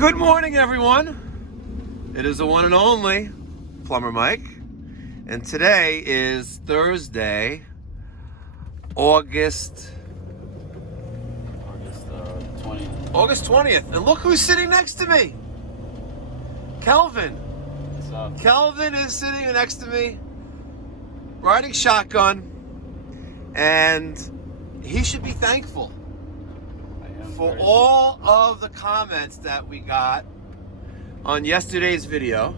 Good morning, everyone. It is the one and only Plumber Mike, and today is Thursday, August 20th. August 20th. And look who's sitting next to me. Kelvin. What's up? Kelvin is sitting next to me, riding shotgun, and he should be thankful for all of the comments that we got on yesterday's video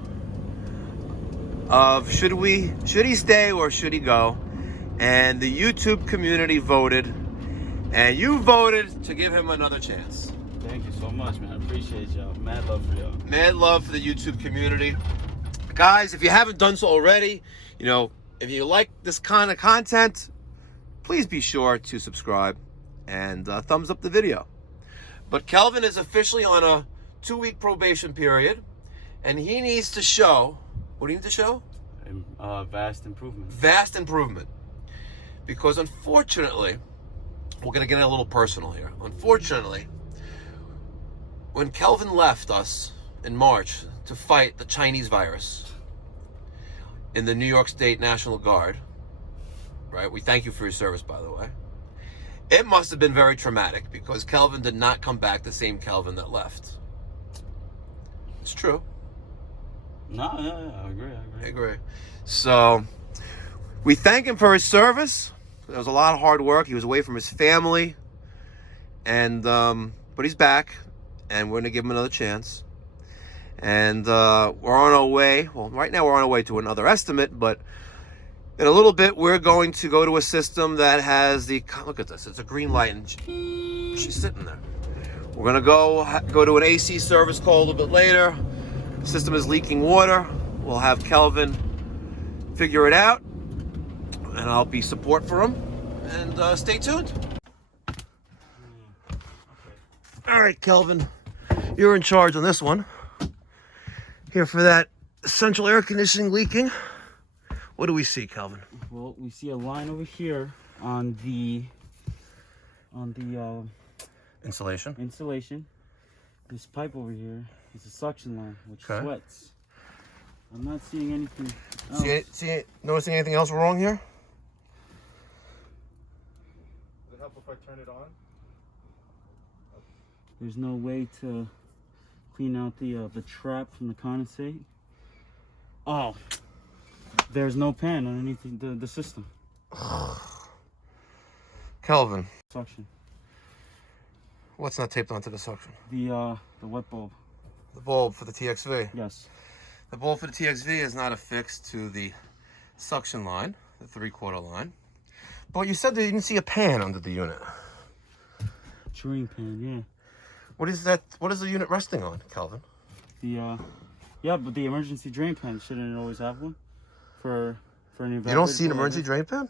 of should he stay or should he go, and the YouTube community voted, and you voted to give him another chance. Thank you so much, man. I appreciate y'all. Mad love for y'all. Mad love for the YouTube community. Guys, if you haven't done so already, if you like this kind of content, please be sure to subscribe and thumbs up the video. But Kelvin is officially on a 2-week probation period, and he needs to show, what do you need to show? Vast improvement. Vast improvement. Because unfortunately, we're going to get a little personal here. Unfortunately, when Kelvin left us in March to fight the Chinese virus in the New York State National Guard, right? We thank you for your service, by the way. It must have been very traumatic because Kelvin did not come back the same Kelvin that left. It's true. No, yeah, I agree. So we thank him for his service. There was a lot of hard work. He was away from his family, and but he's back, and we're gonna give him another chance. And we're on our way. Well, right now we're on our way to another estimate, but in a little bit we're going to go to a system that has look at this. It's a green light, and she's sitting there. We're gonna go to an AC service call a little bit later. The system is leaking water. We'll have Kelvin figure it out, and I'll be support for him. And stay tuned. All right, Kelvin, you're in charge on this one. Here for that central air conditioning leaking. What do we see, Kelvin? Well, we see a line over here on the insulation. This pipe over here is a suction line, which sweats. I'm not seeing anything else. Noticing anything else wrong here? Would it help if I turn it on? There's no way to clean out the trap from the condensate. Oh, there's no pan underneath the system. Kelvin, Suction. what's not taped onto the suction? The wet bulb. The bulb for the TXV. Yes. The bulb for the TXV is not affixed to the suction line, the 3/4 line. But you said that you didn't see a pan under the unit. Drain pan, yeah. What is that? What is the unit resting on, Kelvin? Yeah, but the emergency drain pan, shouldn't it always have one? For an evaporator. You don't see an emergency drain pan?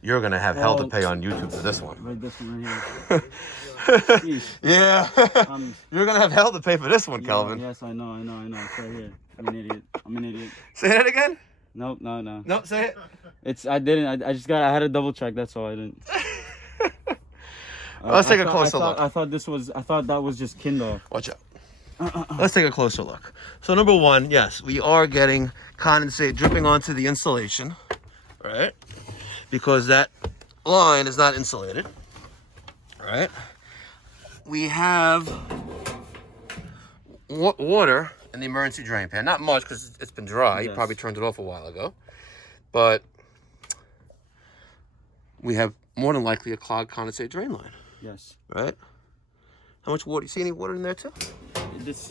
You're gonna have hell to pay on YouTube for this one. Right, this one right here. Yeah. You're gonna have hell to pay for this one, Yeah, Kelvin. yes, I know. It's right here. I'm an idiot. Say that again? Nope, no. No, say it. I didn't. I had to double check. That's all. I didn't. Let's take a closer look. I thought that was just Kindle. Watch out. Let's take a closer look. So number one, yes, we are getting condensate dripping onto the insulation, right? Because that line is not insulated, right? We have water in the emergency drain pan. Not much because it's been dry. Yes. You probably turned it off a while ago. But we have more than likely a clogged condensate drain line. Yes. Right? How much water? You see any water in there too?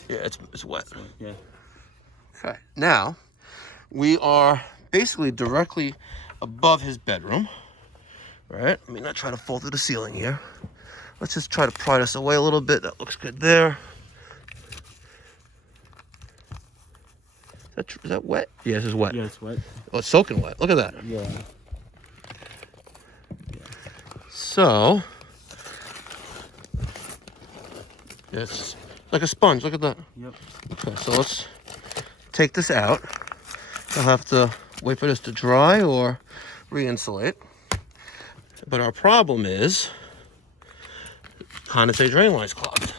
Yeah, it's wet. Yeah. Okay. Now, we are basically directly above his bedroom. Right? Let me not try to fall through the ceiling here. Let's just try to pry this away a little bit. That looks good there. Is that wet? Yeah, this is wet. Yeah, it's wet. Oh, it's soaking wet. Look at that. Yeah. So, it's like a sponge. Look at that. Yep. Okay, so let's take this out. I'll have to wait for this to dry or re-insulate. But our problem is condensate drain line's clogged.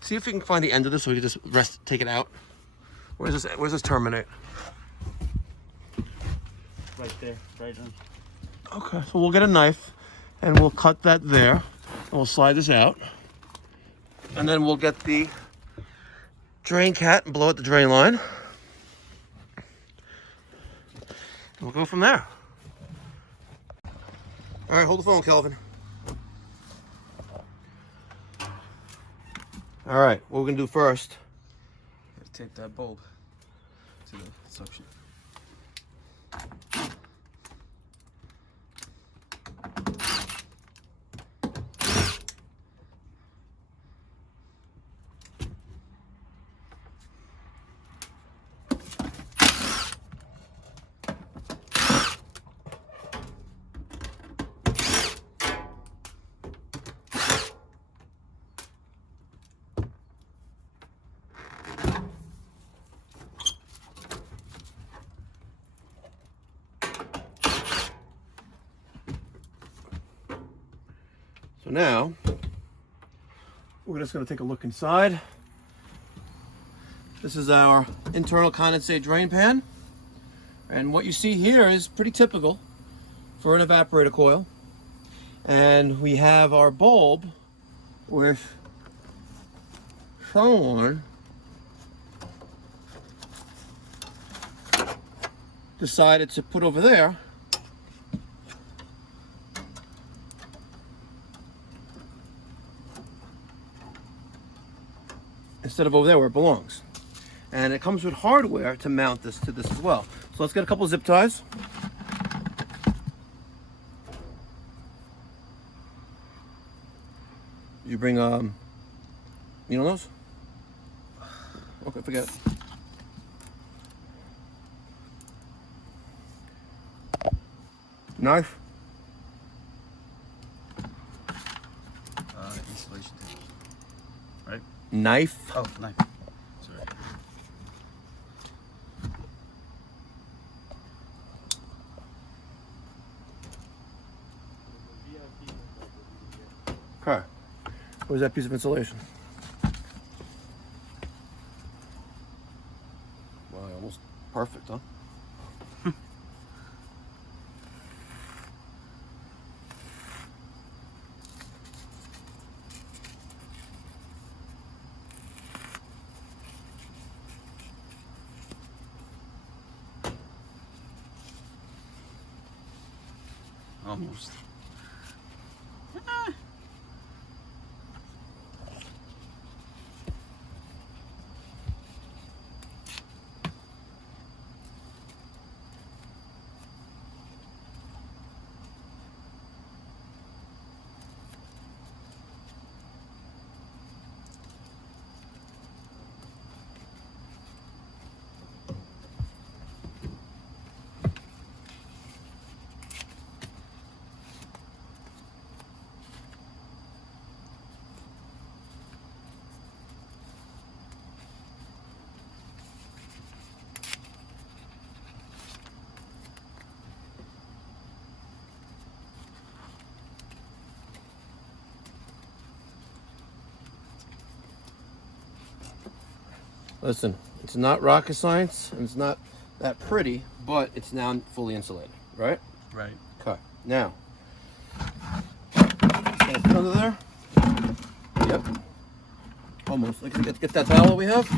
See if you can find the end of this so we can just take it out. Where's this terminate? Right there, right on. Okay, so we'll get a knife and we'll cut that there. And we'll slide this out. And then we'll get the drain cat and blow out the drain line. And we'll go from there. All right, hold the phone, Kelvin. All right, what we're gonna do first. Take that bulb to the suction. So now, we're just gonna take a look inside. This is our internal condensate drain pan. And what you see here is pretty typical for an evaporator coil. And we have our bulb with someone decided to put over there instead of over there where it belongs. And it comes with hardware to mount this to this as well. So let's get a couple of zip ties. You bring needle nose? Okay, forget it. Knife? Installation tape. Right? Knife? Oh, knife. Sorry. Okay. Where's that piece of insulation? Wow, almost perfect, huh? Almost. Listen, it's not rocket science and it's not that pretty, but it's now fully insulated, right? Right. Okay. Now, just gonna put under there. Yep. Almost. Let's get that towel that we have.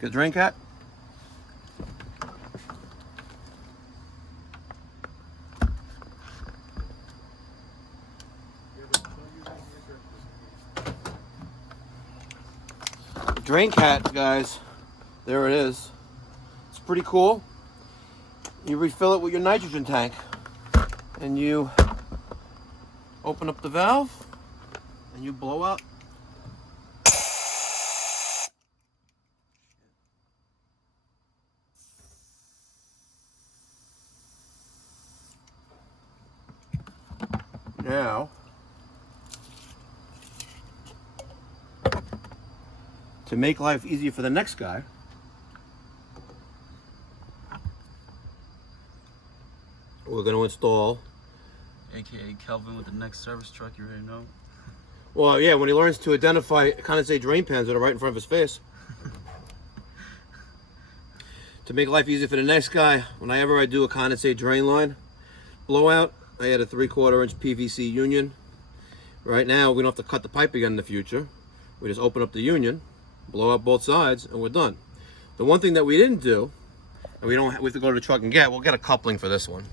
Get a drain cat. Drain cat, guys. There it is. It's pretty cool. You refill it with your nitrogen tank and you open up the valve and you blow up. Now, to make life easier for the next guy, we're going to install. AKA Kelvin with the next service truck, you already know. Well, yeah, when he learns to identify condensate drain pans that are right in front of his face. To make life easy for the next guy, whenever I do a condensate drain line blowout, I add a 3/4 inch PVC union. Right now, we don't have to cut the pipe again in the future. We just open up the union, blow up both sides, and we're done. The one thing that we didn't do, and we have to go to the truck and we'll get a coupling for this one.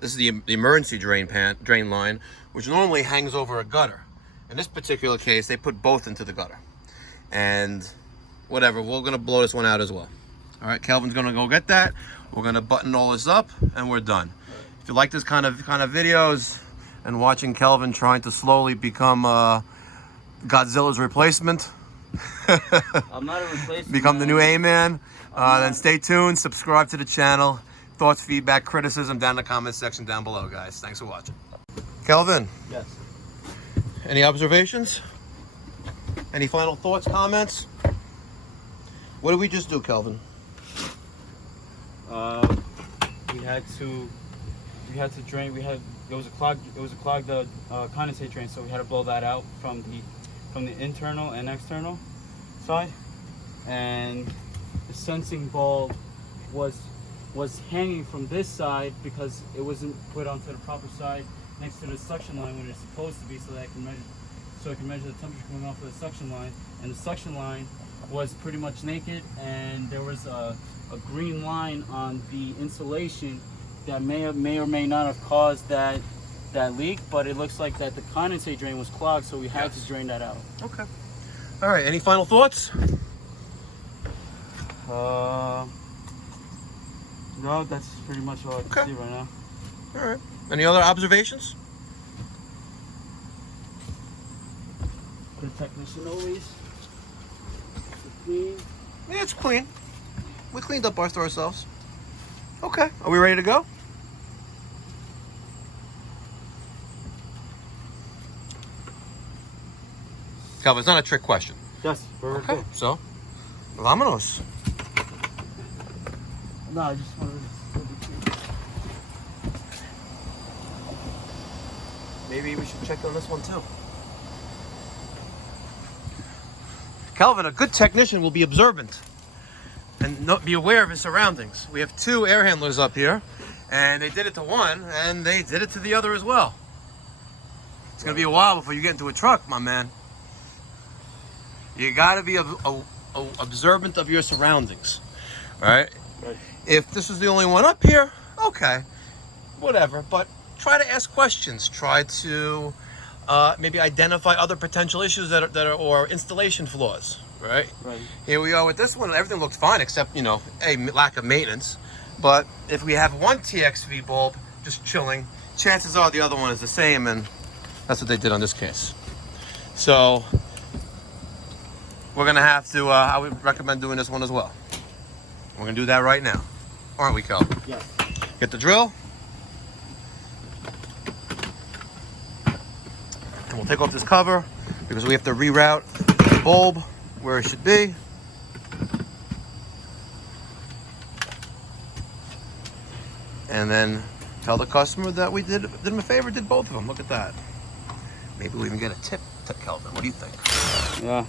This is the emergency drain line, which normally hangs over a gutter. In this particular case, they put both into the gutter. And whatever, we're gonna blow this one out as well. All right, Kelvin's gonna go get that. We're gonna button all this up, and we're done. If you like this kind of videos and watching Kelvin trying to slowly become Godzilla's replacement, I'm not a replacement. become the new A-Man, then stay tuned, subscribe to the channel. Thoughts, feedback, criticism down in the comment section down below, guys. Thanks for watching. Kelvin, Yes. any observations? Any final thoughts, comments? What did we just do, Kelvin? We had to drain. It was a clogged condensate drain, so we had to blow that out from the internal and external side. And the sensing bulb was hanging from this side because it wasn't put onto the proper side next to the suction line when it's supposed to be, so that I can measure the temperature coming off of the suction line. And the suction line was pretty much naked, and there was a green line on the insulation that may or may not have caused that leak, but it looks like that the condensate drain was clogged, so we had to drain that out. Okay. All right, any final thoughts? No, that's pretty much all I can see right now. All right. Any other observations? The technician always clean. Yeah, it's clean. We cleaned up after ourselves. Okay, are we ready to go? Kelvin, it's not a trick question. Yes, Okay, so, vámonos. No, I just wanted to... Maybe we should check on this one too. Kelvin, a good technician will be observant and not be aware of his surroundings. We have 2 air handlers up here, and they did it to one, and they did it to the other as well. It's gonna be a while before you get into a truck, my man. You gotta be observant of your surroundings, right? Right. If this is the only one up here, okay, whatever. But try to ask questions. Try to maybe identify other potential issues that are or installation flaws, right? Right. Here we are with this one. Everything looked fine except, a lack of maintenance. But if we have one TXV bulb just chilling, chances are the other one is the same, and that's what they did on this case. So we're gonna have to. I would recommend doing this one as well. We're gonna do that right now, aren't we, Kel? Yes. Get the drill, and we'll take off this cover because we have to reroute the bulb where it should be. And then tell the customer that we did him a favor, did both of them. Look at that. Maybe we even get a tip, Kelvin. What do you think? Yeah.